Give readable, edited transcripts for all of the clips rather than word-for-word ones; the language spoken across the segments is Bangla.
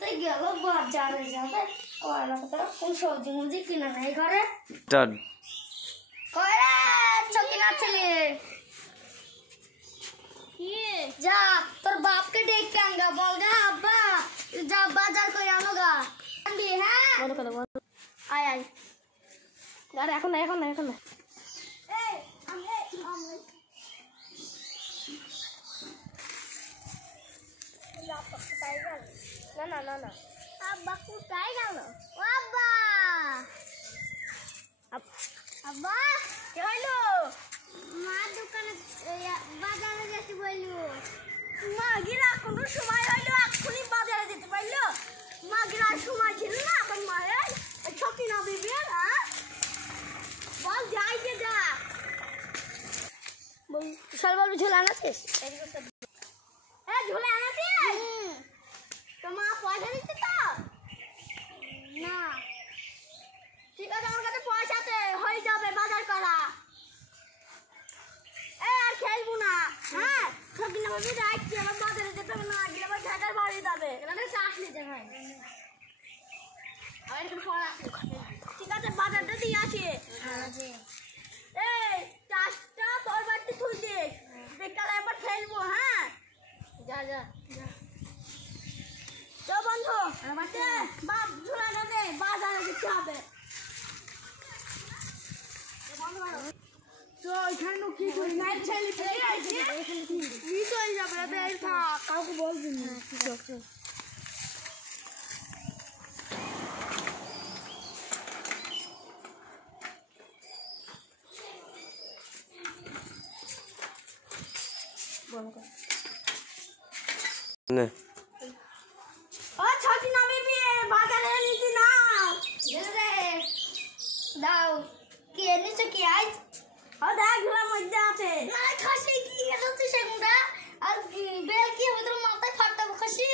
কোথায় গেল বাজারে যাবে কোন সবজি মুজি কিনা নাই ঘরে কয়রা চকিনা ছেলে যা তোর বাপকে ডেকে আনগা বলগা আব্বা যা বাজার করে আনোগা আনবি হ্যাঁ আয় আয় আরে এখন না এই আমি না আব্বা কোথায় গেল আব্বা আব্বা কি হইলো মা দোকানে বাজারে যেতে বললো মাগিরা কোনো সময় হইলো এক্ষুনি বাজারে যেতে পারলো মাগিরা সময় ছিল না এখন মায়ের ছকি না বিবি বল যাই যে যা বিশাল বড় ঝোলা আনাছিস ঝোলা আনাছিস তো মা পয়সা দিচ্ছে তো না ঠিক আছে আমার কাছে পয়সা আছে হয়ে যাবে বাজার করা আর খেলবো না হ্যাঁ ছকি না বিবি রাখছি আমার বাজারে যেতে হবে না গেলে আবার ঢাকার বাড়ি যাবে এখানে চাষ নিতে হয় ঠিক আছে বাজারটা দিয়ে আসি এই চাষটা তোর বাড়িতে তুই দেখ বিকালে একবার খেলবো হ্যাঁ যা তো বন্ধু বাপ ঝুলা নেবে বাজারে যেতে হবে তো এখানে কি করি নাই ছেলে যাবে কাউকে বলবি না ছটি নামে বাজারে নিতে নাও দাও কি এনেছো কি আজ দেখ ঝোলার মধ্যে আছে না খাসি কি এনেছো সেগুলা আর বেল কি হবে তোর মাথায় ফাটাবো খাসি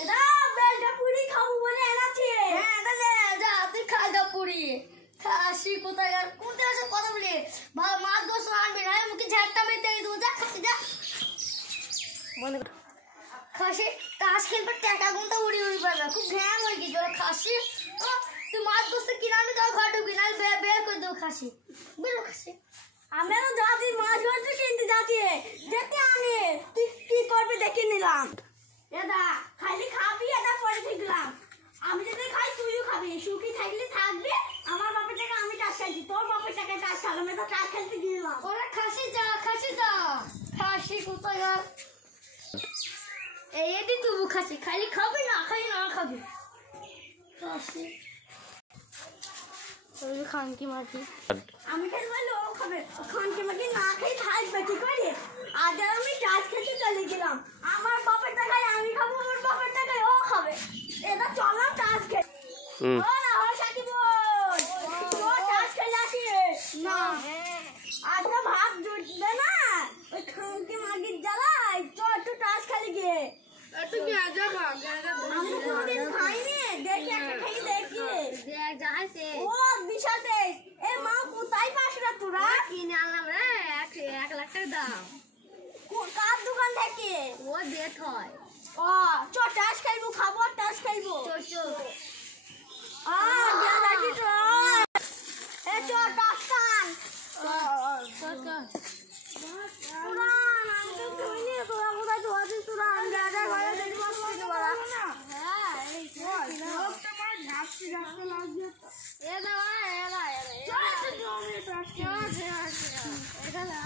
এটা বেলটা পুরি খাবো বলে এনেছে হ্যাঁ দাদা যা তুই খাগা পুরি খাসি কোথায় আর কোথায় আসে কথা বলি মাছ দোষ আনবি না মুখে ঝাড়টা মেরে দেবো যা খাসি যা খাসি তাস খেলবে টাকা গুনটা উড়ি পারবে খুব ঘ্যাং হয়ে গেছে ওরা খাসি তুই মাছ বসতে কিনে আনবি তাও ঘর ঢুকবি না বের করে দেবো খাসি বেরো খাসি আমিও যাচ্ছি মাছ ধরতে কিনতে যাচ্ছি যেতে আমি তুই কি করবি দেখে নিলাম দাদা খালি খাবি এটা পরে দেখলাম আমি যদি খাই তুইও খাবি সুখী থাকলে থাকবে আমার বাপের টাকা আমি চাষ খাইছি তোর বাপের টাকা চাষ খালাম এটা চাষ খেলতে গেলাম ওরা খাসি যা খাসি কোথায় গেল এই দি তুই খাসি খালি খাবি না খাবি খাসি খানকি মাছি আমি খালি বললো ও খাবে খানকি মাছি না খাই থাকবে কি করে আজ আমি চাষ খেতে চলে গেলাম আমার বাপের টাকায় আমি খাবো আমার বাপের টাকায় ও খাবে এটা চলাম চাষ খেতে ও না ও সাকিব ও চাষ খেলে আসি না আজকে ভাত জুটবে না ওই খানকি মাগির জ্বালায় একটু চাষ খেলে গিয়ে আমি তো কোনোদিন খাইনি দেখি একটা খেয়ে দেখি ও বিশাল টেস্ট এ মা কোথায় পাস না তোরা কিনে আনলাম রে 1 লাখ টাকা দাম কার দোকান থেকে ও দেট হয় ও চ টাস খাইবো খাবো টাস খাইবো চল দেখি তো এ চ টাস খান পুরান আমি তো কইনি তোরা কোথায় ধোয়াছিস তোরা আমি দাদা ঘরে দেখি মাছ কিনে বলা হ্যাঁ এই লোকটা মার ঝাপসি লাগছে এ দাও চল জমি টাস এখানে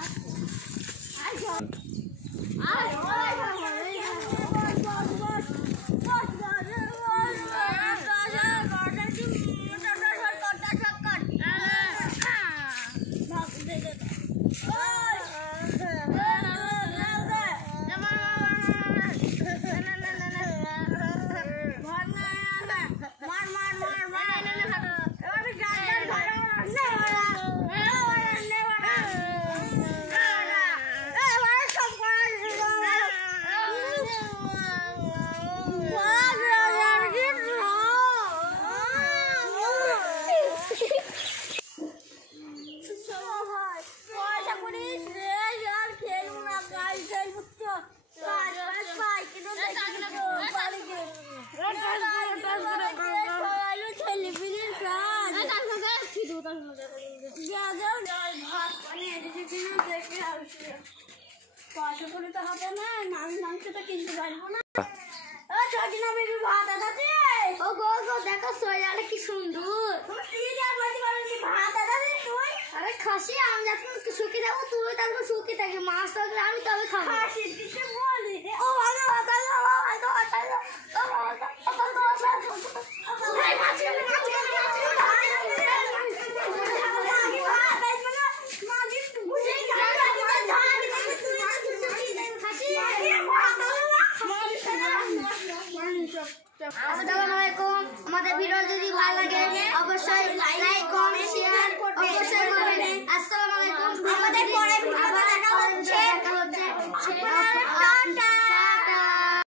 পয়সা করে তো হবে না, মাংস তো কিনতে পারবো না। ও সজিনা বেবি ভাত আদাতে, ও গো গো দেখো সোয়ালে কি সুন্দর। তুমি সিরিয়াল বলতে পারো কি ভাত আদাতে তুই? আরে খাসি আমি যখন শুকিয়ে যাবো তুই তখন শুকিয়ে থাকি, মাছ থাকলে আমি তবে খাবো। খাসি কিছু বলি ও ভালো ভালো ভালো ভালো আসসালামু আলাইকুম। আমাদের ভিডিও যদি ভালো লাগে অবশ্যই লাইক কমেন্ট শেয়ার অবশ্যই করবেন। আসসালামু আলাইকুম। আমাদের পরে ভিডিও দেখা হচ্ছে। টাটা।